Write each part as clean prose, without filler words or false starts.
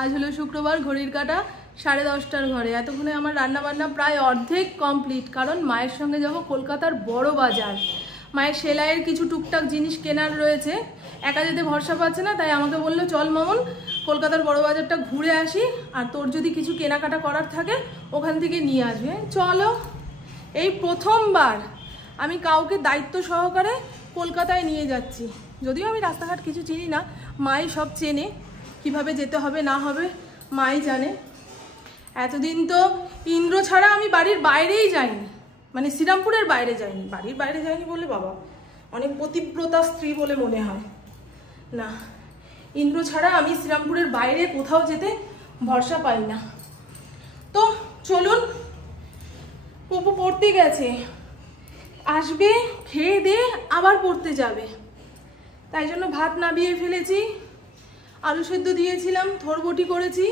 আজ হলো শুক্রবার, ঘড়ির কাঁটা 10:30টার ঘরে। এতক্ষণে আমার রান্নাবান্না প্রায় অর্ধেক কমপ্লিট, কারণ মায়ের সঙ্গে যাব কলকাতার বড় বাজার। মায়ের সেলাইয়ের কিছু টুকটাক জিনিস কেনার রয়েছে, একা যেতে ভরসা পাচ্ছে না, তাই আমাকে বললো চল মামুন কলকাতার বড় বাজারটা ঘুরে আসি, আর তোর যদি কিছু কেনাকাটা করার থাকে ওখান থেকে নিয়ে আসবে। চলো, এই প্রথমবার আমি কাউকে দায়িত্ব সহকারে কলকাতায় নিয়ে যাচ্ছি। যদিও আমি রাস্তাঘাট কিছু চিনি না, মাই সব চেনে, কিভাবে যেতে হবে না হবে মাই জানে। এতদিন তো ইন্দ্র ছাড়া আমি বাড়ির বাইরেই যাইনি, মানে শ্রীরামপুরের বাইরে যাইনি। বাড়ির বাইরে যাইনি বলে বাবা অনেক পতিব্রতা স্ত্রী বলে মনে হয় না, ইন্দ্র ছাড়া আমি শ্রীরামপুরের বাইরে কোথাও যেতে ভরসা পাই না। তো চলুন, পুপু পড়তে গেছে, আসবে খেয়ে দিয়ে আবার পড়তে যাবে, তাই জন্য ভাত নামিয়ে ফেলেছি, আলু সেদ্ধ দিয়েছিলাম, থোরবটি করেছি,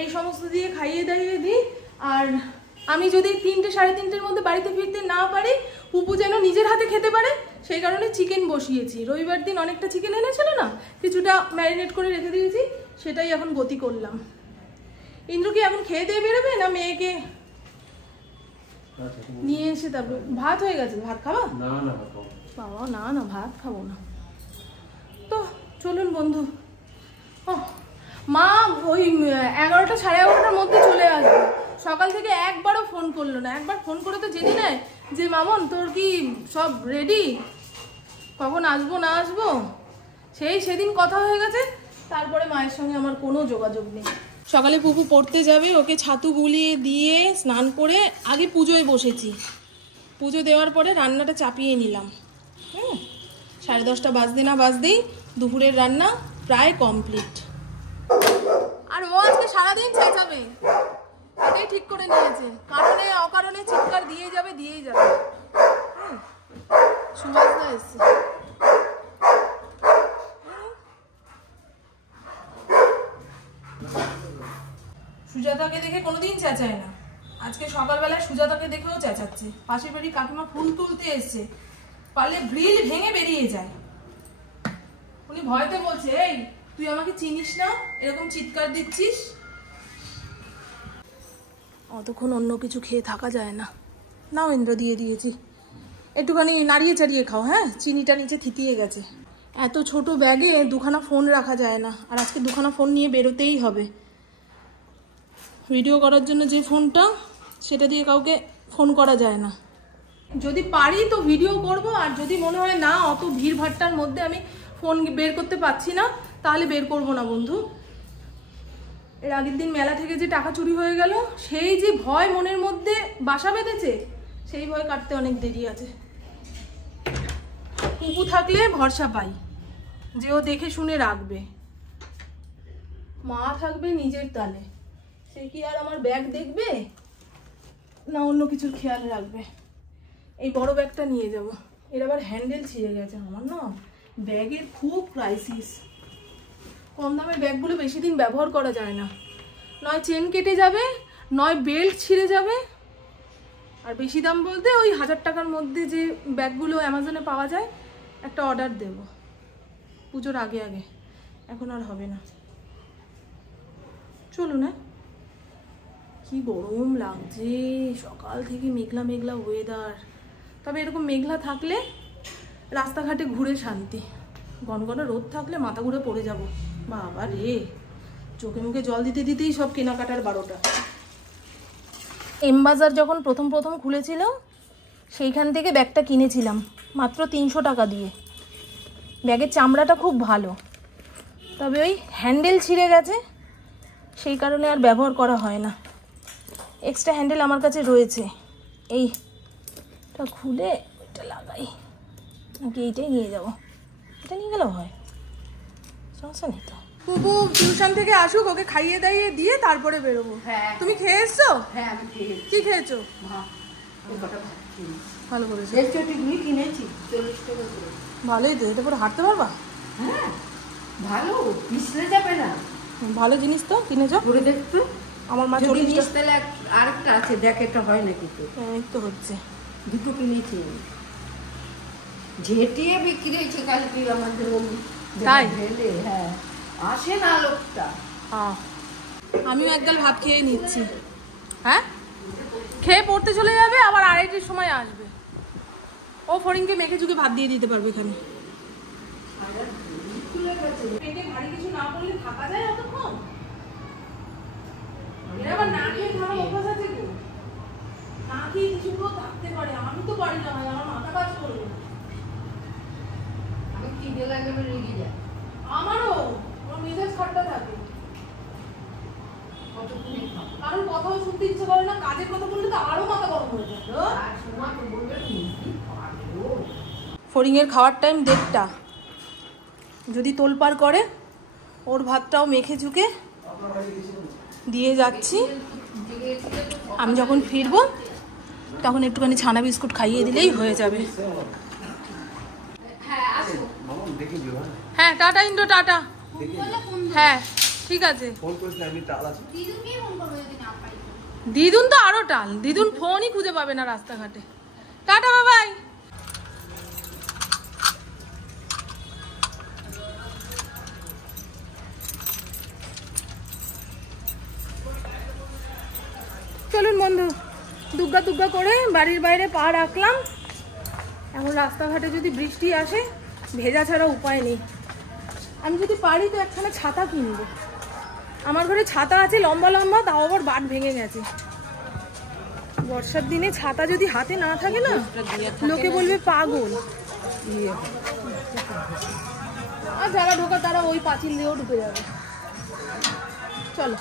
এই সমস্ত দিয়ে খাইয়ে দাইয়ে দিই। আর আমি যদি 3টে 3:30-এর মধ্যে বাড়িতে ফিরতে না পারি, পুপু যেন নিজের হাতে খেতে পারে, সেই কারণে চিকেন বসিয়েছি। রবিবার দিন অনেকটা চিকেন এনেছিল না, কিছুটা ম্যারিনেট করে রেখে দিয়েছি, সেটাই এখন গতি করলাম। ইন্দ্র কি এখন খেয়ে দিয়ে বেরোবে না মেয়েকে নিয়ে এসে তারপর? ভাত হয়ে গেছে, ভাত খাবা? বাবা না না, ভাত খাবো না। তো চলুন বন্ধু। ও মা ওই 11টা 11:30টার মধ্যে চলে আসবে। সকাল থেকে একবারও ফোন করলো না। একবার ফোন করে তো জেনে নেয় যে মামন তোর কি সব রেডি, কখন আসবো না আসবো। সেদিন কথা হয়ে গেছে, তারপরে মায়ের সঙ্গে আমার কোনো যোগাযোগ নেই। সকালে পুপু পড়তে যাবে, ওকে ছাতু গুলিয়ে দিয়ে স্নান করে আগে পুজোয় বসেছি। পুজো দেওয়ার পরে রান্নাটা চাপিয়ে নিলাম। 10:30 বাজতে না বাজতেই দুপুরের রান্না প্রায় কমপ্লিট। আর ও আজকে সারাদিন চেঁচাবে, এটাই ঠিক করে নিয়েছে, কারণে অকারণে চিৎকার দিয়েই যাবে। সুভাষদা এসছে। সুজাতাকে দেখে কোনোদিন চেঁচায় না, আজকে সকালবেলায় সুজাতাকে দেখেও চেঁচাচ্ছে। পাশের বাড়ি কাকিমা ফুল তুলতে এসছে, পারলে গ্রিল ভেঙে বেরিয়ে যায়। উনি ভয়তে বলছে, এই তুই আমাকে চিনিস না, এরকম চিৎকার দিচ্ছিস। অতক্ষণ অন্য কিছু খেয়ে থাকা যায় না। নাও ইন্দ্র দিয়ে দিয়েছি, একটুখানি নাড়িয়ে চাড়িয়ে খাও। হ্যাঁ, চিনিটা নিচে থিতিয়ে গেছে। এত ছোট ব্যাগে 2খানা ফোন রাখা যায় না, আর আজকে 2খানা ফোন নিয়ে বেরোতেই হবে। ভিডিও করার জন্য যে ফোনটা, সেটা দিয়ে কাউকে ফোন করা যায় না। যদি পারি তো ভিডিও করব, আর যদি মনে হয় না অত ভিড় ভাট্টার মধ্যে আমি ফোন বের করতে পারছি না, তাহলে বের করব না বন্ধু। এর আগের দিন মেলা থেকে যে টাকা চুরি হয়ে গেল, সেই যে ভয় মনের মধ্যে বাসা বেঁধেছে, সেই ভয় কাটতে অনেক দেরি আছে। পুপু থাকলে ভরসা পাই যে ও দেখে শুনে রাখবে, মা থাকবে নিজের তালে, সে কি আর আমার ব্যাগ দেখবে না অন্য কিছুর খেয়াল রাখবে। এই বড় ব্যাগটা নিয়ে যাব, এর আবার হ্যান্ডেল ছিঁড়ে গেছে। আমার না ব্যাগের খুব ক্রাইসিস। কম দামের ব্যাগগুলো বেশি দিন ব্যবহার করা যায় না, নয় চেন কেটে যাবে, নয় বেল্ট ছিঁড়ে যাবে। আর বেশি দাম বলতে ওই 1000 টাকার মধ্যে যে ব্যাগগুলো অ্যামাজনে পাওয়া যায়, একটা অর্ডার দেব পুজোর আগে, এখন আর হবে না। চলুন। হ্যাঁ, কি গরম লাগছে, সকাল থেকে মেঘলা মেঘলা ওয়েদার। তবে এরকম মেঘলা থাকলে রাস্তাঘাটে ঘুরে শান্তি, গনগনে রোদ থাকলে মাথা ঘুরে পড়ে যাব। বাবা রে, চোখে মুখে জল দিতে দিতেই সব কেনাকাটার 12টা। এম বাজার যখন প্রথম খুলেছিল, সেইখান থেকে ব্যাগটা কিনেছিলাম মাত্র 300 টাকা দিয়ে। ব্যাগের চামড়াটা খুব ভালো, তবে ওই হ্যান্ডেল ছিঁড়ে গেছে, সেই কারণে আর ব্যবহার করা হয় না। এক্সট্রা হ্যান্ডেল আমার কাছে রয়েছে, এইটা খুলে ওইটা লাগাই, নাকি এইটাই নিয়ে যাব? এটা নিয়ে গেলেও হয়, সমস্যা নেই তো। পুপু টিউশন থেকে আসুক, ওকে খাইয়ে দাইয়ে দিয়ে তারপরে বেরোবো। তুমি খেয়ে এসছো? হ্যাঁ, আমি খেয়েছি। কি খেয়েছো? ভালো করেছো। ভালোই তো, এটা পরে হাঁটতে পারবা? হ্যাঁ, ভালো, পিছলে যাবে না। ভালো জিনিস তো কিনেছো, ঘুরে দেখতো। আমার মা 40 টাকা। আরেকটা আছে, দেখ এটা হয় নাকি। তো এই তো হচ্ছে, 2টো কিনেছি। ঝেটিয়ে বিক্রি হয়েছে কালকে আমাদের। তাই? হ্যাঁ, আসে না লোকটা। আমিও একগাল ভাত খেয়ে নিচ্ছি। হ্যাঁ, খেয়ে পড়তে চলে যাবে, আবার 2:30-এর সময় আসবে। ও ফড়িংকে মেখে চুকে ভাত দিয়ে দিতে পারবে এখানে। পেটে ভারী কিছু না পড়লে থাকা যায় অতক্ষণ? এবার না খেয়ে খাওয়ার অভ্যাস আছে কি? না খেয়ে কিছুক্ষণ থাকতে পারে, আমি তো পারি না ভাই, আমার মাথা কাজ করবে। আমি খিদে লাগলে রেগে যাই। আমারও ওর মেজাজ খাট্টা থাকে, কতক্ষণে খাবো? কারণ কথাও শুনতে ইচ্ছে করে না, কাজের কথা বললে তো আরো মাথা গরম হয়ে যায়। আর সময় তো বলবে মিষ্টি পারবো। ফড়িংয়ের খাওয়ার টাইম 1:30, যদি তোলপাড় করে ওর ভাতটাও মেখে চুকে দিয়ে যাচ্ছি। আমি যখন ফিরবো তখন একটুখানি ছানা বিস্কুট খাইয়ে দিলেই হয়ে যাবে। হ্যাঁ, টাটা ইন্দ্র, টাটা। হ্যাঁ ঠিক আছে। দিদুন তো আরো টাল, দিদুন ফোনই খুঁজে পাবে না রাস্তাঘাটে। টাটা, বাবাই। চলুন বন্ধু, দুগ্গা দুগ্গা করে বাড়ির বাইরে পা রাখলাম। এখন রাস্তাঘাটে যদি বৃষ্টি আসে, ভেজা ছাড়া উপায় নেই। আমি যদি পারি তো একখানা ছাতা কিনবো। আমার ঘরে ছাতা আছে লম্বা লম্বা, তাও আবার বাট ভেঙে গেছে। বর্ষার দিনে ছাতা যদি হাতে না থাকে না, লোকে বলবে পাগল। আর যারা ঢোকা তারা ওই পাঁচিল দিয়েও ঢুকে যাবে। চলো,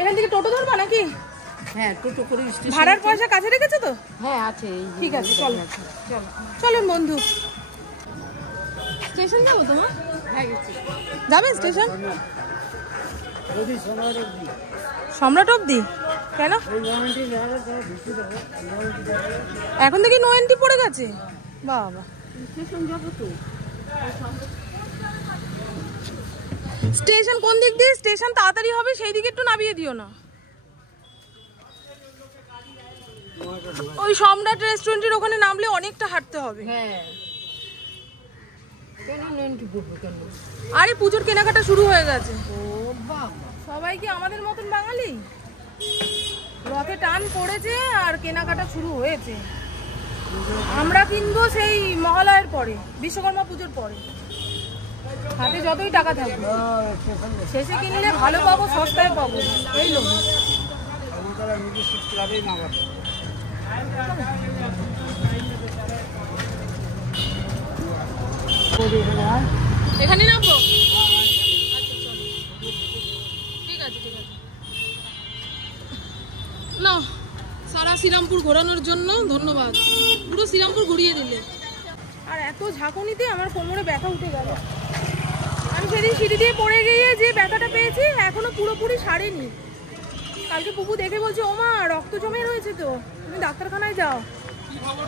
এখান থেকে টোটো ধরবা নাকি? হ্যাঁ, টোটো করে ভাড়ার পয়সা কাছে রেখেছো তো? হ্যাঁ আছে। ঠিক আছে, চলো চলুন বন্ধু। স্টেশন যাবো তোমার? হ্যাঁ গেছি। যাবে স্টেশন? সম্রাট অবধি? কেন এখন থেকে নো এন্ট্রি পড়ে গেছে? বাবা, স্টেশন যাবো তো। স্টেশন কোন দিক দিয়ে? স্টেশন তাড়াতাড়ি হবে সেই দিকে একটু নামিয়ে দিও না। ওই সম্রাট রেস্টুরেন্টের ওখানে নামলে অনেকটা হাঁটতে হবে। হ্যাঁ, কেন এন্ট্রি করবো কেন? আরে পুজোর কেনাকাটা শুরু হয়ে গেছে। ও বাবা, সবাই কি আমাদের মতন বাঙালি? রথে টান পড়েছে আর কেনাকাটা শুরু হয়েছে। আমরা কিনবো সেই মহালয়ের পরে, বিশ্বকর্মা পুজোর পরে। হাতে যতই টাকা থাকবে, শেষে কিনলে ভালো পাবো, সস্তায় পাবো, এই লোক। এখানে নামবো? ঠিক আছে ঠিক আছে। না, সারা শ্রীরামপুর ঘোরানোর জন্য ধন্যবাদ। পুরো শ্রীরামপুর ঘুরিয়ে দিলে। আর এত ঝাঁকুনিতে আমার কোমরে ব্যথা উঠে গেল। আমি সেদিন সিঁড়ি দিয়ে পড়ে গিয়ে যে ব্যথাটা পেয়েছি এখনো পুরোপুরি সারেনি। কালকে পুপু দেখে বলছে, ও মা রক্ত জমে রয়েছে তো, তুমি ডাক্তারখানায় যাও।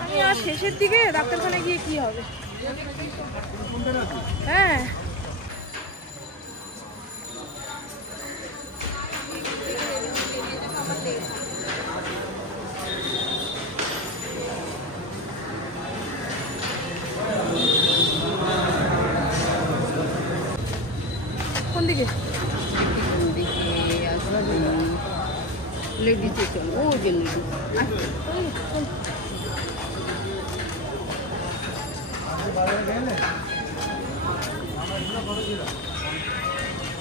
আমি আর শেষের দিকে ডাক্তারখানায় গিয়ে কি হবে। হ্যাঁ, কোন দিকে? লেডিস স্টেশন, ও যে লেডিস।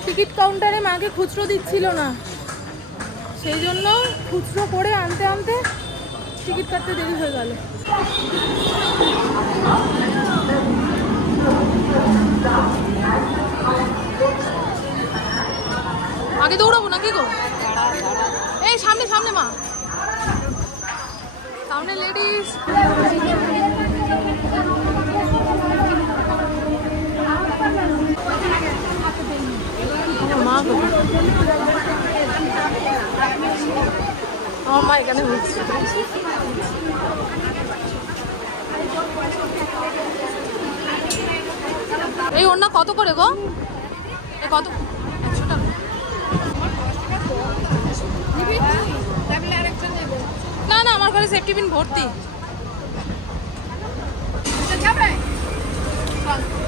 টিকিট কাউন্টারে মাকে খুচরো দিচ্ছিল না, সেই জন্য খুচরো করে আনতে আনতে টিকিট কাটতে দেরি হয়ে গেল। আগে দৌড়াবো নাকি গো? এই সামনে সামনে মা, সামনে লেডিস। মা আমার মা এখানে হচ্ছে। এই ওর না কত করে গো? কত? 100 টাকা। না না, আমার ঘরে সেফটি পিন ভর্তি।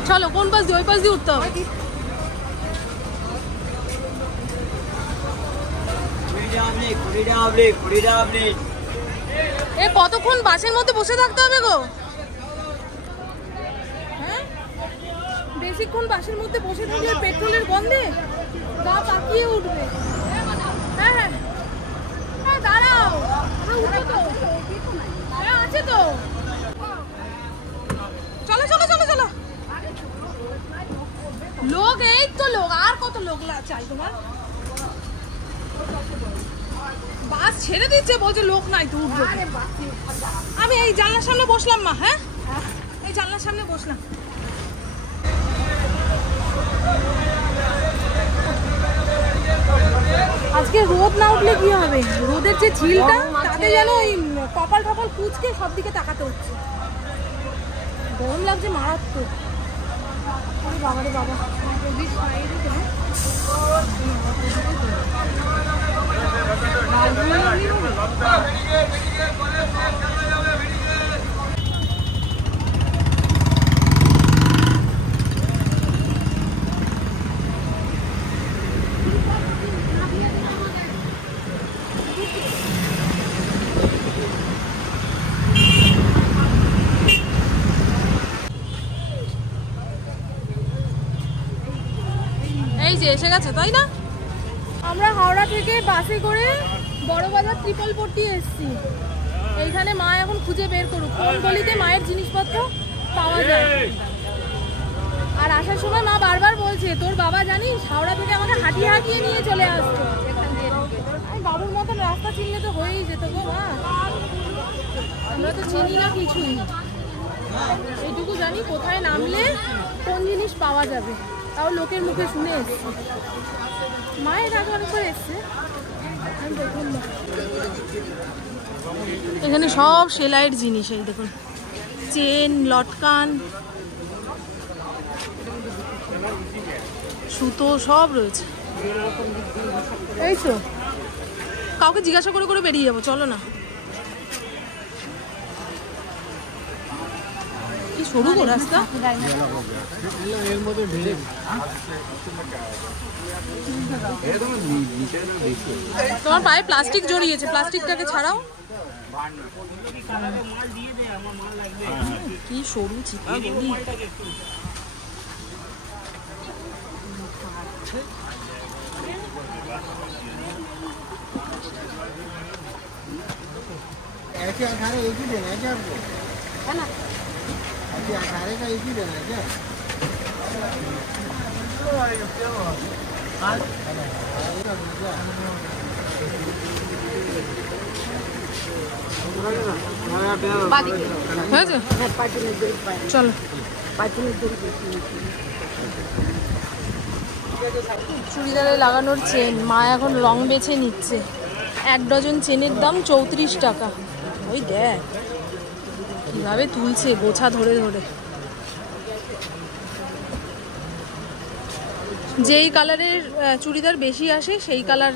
চলো, কোন পাশ দিয়ে? ওই পাশ দিয়ে উঠতে হবে। এ কতক্ষণ বাসের মধ্যে বসে থাকতে হবে গো? হ্যাঁ, বেশিক্ষণ বাসের মধ্যে বসে থাকলে পেট্রোলের গন্ধে গা পাকিয়ে উঠবে। হ্যাঁ হ্যাঁ হ্যাঁ, দাঁড়াও, উঠো তো। হ্যাঁ আছে তো, চলো চলো চলো চলো। লোক এই তো লোক, আর কত লোক চাই তোমার? বাস ছেড়ে দিচ্ছে, বলছে লোক নাই তো উঠবে। আমি এই জানলার সামনে বসলাম মা। হ্যাঁ, এই জানলার সামনে বসলাম। আজকে রোদ না উঠলে কি হবে? রোদের যে ঝিলটা, তাতে যেন ওই কপাল টপাল কুচকে সব দিকে তাকাতে হচ্ছে। গরম লাগছে মারাত্মক। বাবা রে বাবা, এই যে এসে গেছে, তাই না? আমরা হাওড়া থেকে বাসে করে বড়বাজার ত্রিপলপট্টি এসেছি। এইখানে মা এখন খুঁজে বের করুক কোন গলিতে মায়ের জিনিসপত্র পাওয়া যায়। আর আসার সময় মা বারবার বলছে, তোর বাবা জানিস হাওড়া থেকে আমাকে হাঁটিয়ে হাঁটিয়ে নিয়ে চলে আসতো। বাবুর মতন রাস্তা চিনলে তো হয়েই যেত গো মা। আমরা তো চিনি না কিছুই, এইটুকু জানি কোথায় নামলে কোন জিনিস পাওয়া যাবে, তাও লোকের মুখে শুনে এসছি। মায়ের আগে অনেকবার এসছে। এখানে সব সেলাইয়ের জিনিস, এই দেখুন চেন, লটকান, সুতো সব রয়েছে। এই তো কাউকে জিজ্ঞাসা করে করে বেরিয়ে যাবো, চলো না। কি সরু গো রাস্তা। তোমার পায়ে প্লাস্টিক জড়িয়েছে, প্লাস্টিকটাকে ছাড়াও। কি সরু চিপা গলি। ऐसे 18 एक ही देना है क्या आपको? है ना, ऐसे 18 का एक ही देना है क्या? চলো চুড়িদারে লাগানোর চেন মা এখন রং বেছে নিচ্ছে। 1 ডজন চেনের দাম 34 টাকা। ওই দেখ কিভাবে তুলছে গোছা ধরে ধরে। যেই কালারের চুড়িদার বেশি আসে সেই কালার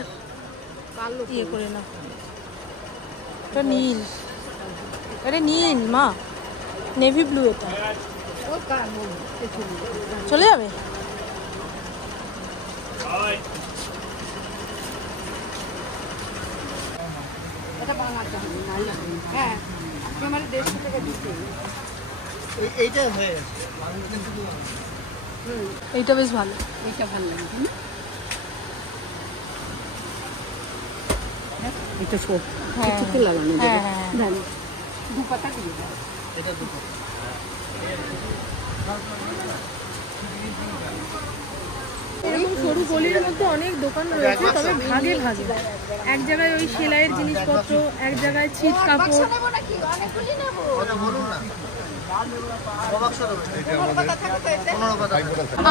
ইয়ে করে না। এটা নীল, আরে নীল মা, নেভি ব্লু। এটা চলে যাবে। এইটা বেশ ভালো, এটা ভালো লাগে। এটা সব চোখে লাগানো যাবে। দুপাতা দিয়ে দাও। এটা দুপাতা। এরকম সরু গলির মধ্যে অনেক দোকান রয়েছে, তবে ভাগে ভাগে। এক জায়গায় ওই সেলাইয়ের জিনিসপত্র, এক জায়গায় ছিট কাপড়।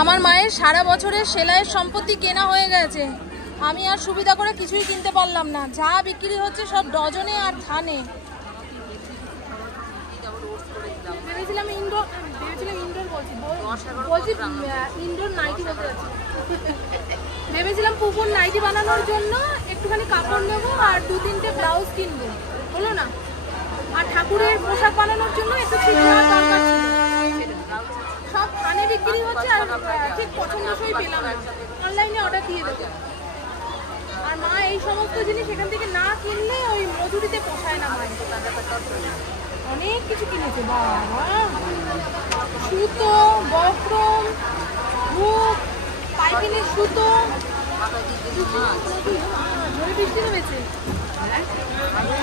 আমার মায়ের সারা বছরের সেলাইয়ের সম্পত্তি কেনা হয়ে গেছে। আমি আর সুবিধা করে কিছুই কিনতে পারলাম না। যা বিক্রি হচ্ছে সব ডজনে আর থানে। ভেবেছিলাম ইনডোর নাইটি বলতে যাচ্ছি। ভেবেছিলাম পুকুর নাইটি বানানোর জন্য একটুখানি কাপড় নেবো আর 2-3টে ব্লাউজ কিনবো, হলো না। আর ঠাকুরের পোশাক বানানোর জন্য একটু ঠিক নেওয়ার দরকার ছিল। সব থানে বিক্রি হচ্ছে আর ঠিক পছন্দসই পেলাম না, অনলাইনে অর্ডার দিয়ে দেবো। আর মা এই সমস্ত সমস্ত জিনিস এখান থেকে না কিনলে ওই মজুরিতে পোষায় না। অনেক কিছু কিনেছে বাবা, সুতো, বক্রম, হুক, পাইপিনের সুতো। বৃষ্টি নেমেছে,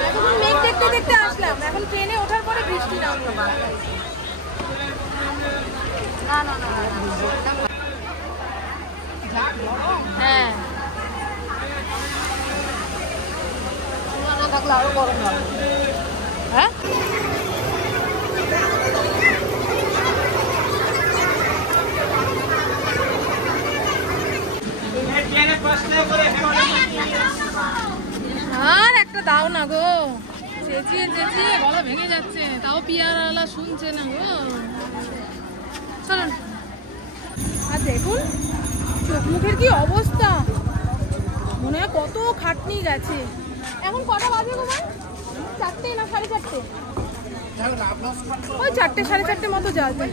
এখন মেঘ দেখতে দেখতে আসলাম, এখন ট্রেনে ওঠার পরে বৃষ্টি নামলো। হ্যাঁ থাকলে আরো গরম লাগে। হ্যাঁ আর একটা দাও না গো, চেঁচিয়ে চেঁচিয়ে গলা ভেঙে যাচ্ছে, তাও পিয়ারালা শুনছে না গো। চলুন। আর দেখুন চোখ মুখের কি অবস্থা, মনে হয় কত খাটনি গেছে। এখন কটা বাজে গো ভাই? 4টে না 4:30? ওই 4টে 4:30 মতো যাবে।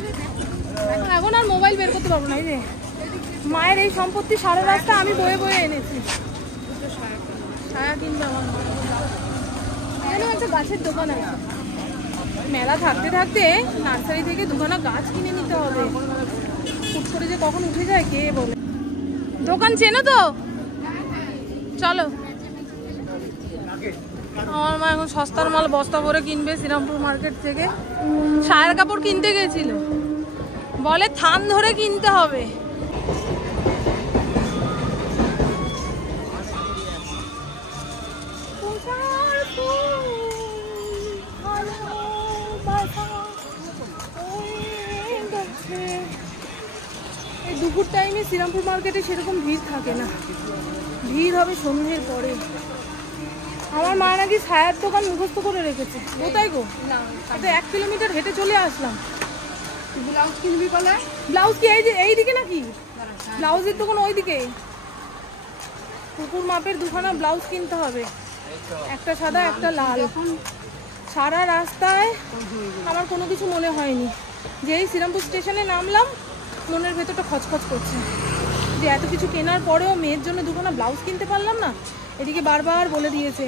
এখন আর মোবাইল বের করতে পারবো না। এই যে মায়ের এই সম্পত্তি সারা রাস্তা আমি বয়ে বয়ে এনেছি। ছায়া কিনবে আমার, এখানেও একটা গাছের দোকান আছে। মেলা থাকতে থাকতে নার্সারি থেকে দুখানা গাছ কিনে নিতে হবে। হুট করে যে কখন উঠে যায় কে বলে। দোকান চেনো তো? চলো। আমার মা এখন সস্তার মাল বস্তা ভরে কিনবে শ্রীরামপুর মার্কেট থেকে। সায়ের কাপড় কিনতে গেছিল, বলে থান ধরে কিনতে হবে। এই দুপুর টাইমে শ্রীরামপুর মার্কেটে সেরকম ভিড় থাকে না, ভিড় হবে সন্ধ্যের পরে। আমার মা নাকি ছায়ার দোকান মুখস্থ করে রেখেছে। কোথায় গো? এটা 1 কিলোমিটার হেঁটে চলে আসলাম। ব্লাউজ কিনবি বলে? ব্লাউজ কি এই দিকে নাকি? ব্লাউজের দোকান ওই দিকে। কুকুর মাপের দুখানা ব্লাউজ কিনতে হবে, একটা সাদা একটা লাল। সারা রাস্তায় আমার কোনো কিছু মনে হয়নি। যেই শ্রীরামপুর স্টেশনে নামলাম মনের ভেতরটা খচখচ করছে যে এত কিছু কেনার পরেও মেয়ের জন্য দুখানা ব্লাউজ কিনতে পারলাম না। এদিকে বারবার বলে দিয়েছে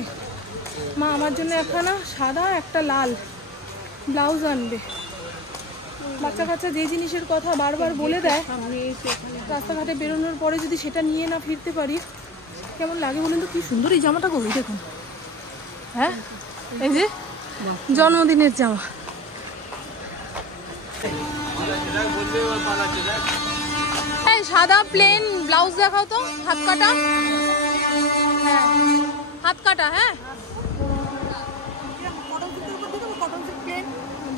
মা আমার জন্য একখানা সাদা একটা লাল ব্লাউজ আনবে। বাচ্চা কাচ্চা যে জিনিসের কথা বারবার বলে দেয়, রাস্তাঘাটে বেরোনোর পরে যদি সেটা নিয়ে না ফিরতে পারি কেমন লাগে বলুন তো। কি সুন্দর এই জামাটা গো, দেখুন। হ্যাঁ এই যে জন্মদিনের জামা। এই সাদা প্লেন ব্লাউজ দেখাও তো, হাত কাটা। হ্যাঁ হাত কাটা। হ্যাঁ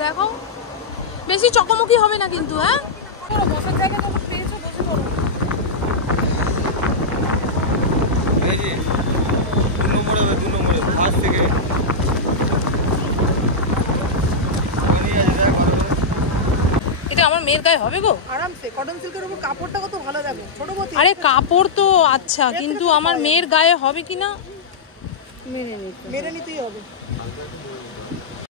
দেখো, বেশি চকমকি হবে না কিন্তু। হ্যাঁ বসার জায়গা যখন পেয়েছো বসে পড়ো। এটা আমার মেয়ের গায়ে হবে গো আরামসে। কটন সিল্কের উপর কাপড়টা কত ভালো লাগে, ছোট বতি। আরে কাপড় তো আচ্ছা, কিন্তু আমার মেয়ের গায়ে হবে কিনা মেনে নিতেই হবে।